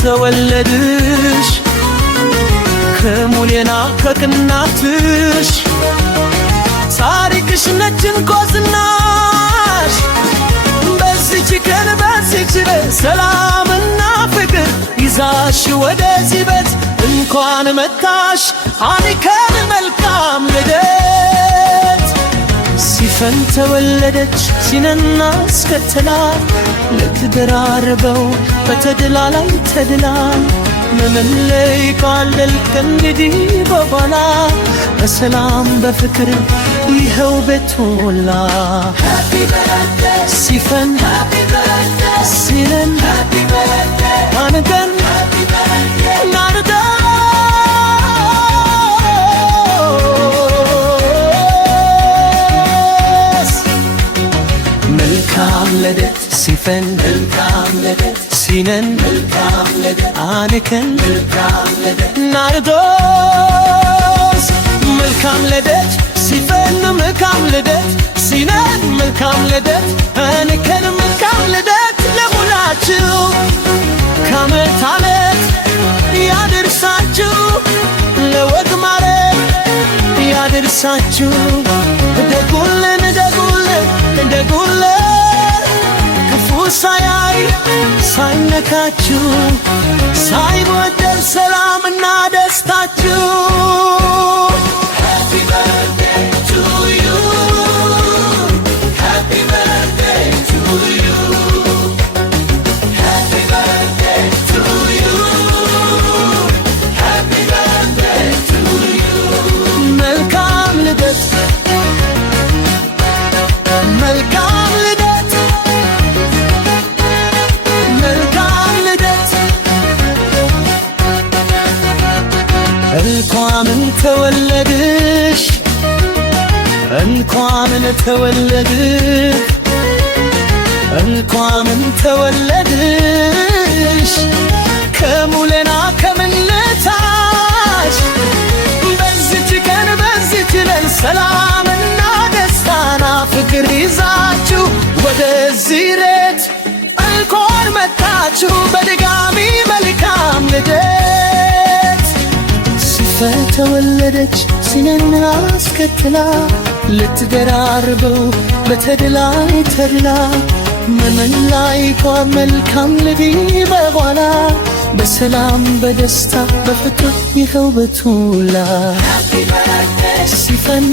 ተወለድሽ ከሙሌና ከቅናትሽ ታሪክሽ ነጭ እንቆ ዝናሽ በዚች ቀን በዚች ሰላምና ፍቅር ይዛሽ ወደዚህ ቤት እንኳን መጣሽ አኒከን መልካም ልደት ሲፈን ተወለደች ሲነና አስከተላ ልትደራርበው በተድላ ላይ ተድላ መመለይ ቃለል ከእንግዲህ በኋላ በሰላም በፍቅር ይኸው ቤት ሞላ ሲፈን ሲነን አንገን ናርዳ መልካም ልደት ሲፈን መልካም ልደት ሲነን መልካም ልደት አንከን መልካም ልደት ናርዶስ መልካም ልደት ሲፈን መልካም ልደት ሲነን መልካም ልደት አንከን መልካም ልደት ለሁላችሁ ከዓመት ዓመት ያድርሳችሁ ለወግ ማዕረግ ያድርሳችሁ ደጉልን ደጉልን ደጉልን ክፉ ሳያይ ሳይነካችሁ ሳይወደል ሰላምና ደስታችሁ Happy birthday to you Happy birthday to you Happy birthday to you Happy birthday to you መልካም ልደት መልካም ልደት መልካም ልደት እንኳን ተወለድሽ እንኳን ተወለድሽ እንኳን ተወለድሽ ከሙሌና ከምንታሽ በዚች ቀን በዚች ለን ሰላምና ደስታና ፍቅር ይዛችሁ ወደዚህ ቤት እንኳን መጣችሁ በድጋሚ መልካም ልደት ሲፈን ተወለደች ሲነን አስከትላ ልትደራርበው በተድላ ተድላ መመላይኳ መልካም ልደት በኋላ በሰላም በደስታ በፍቅር ይኸው በቱላ ሲፈን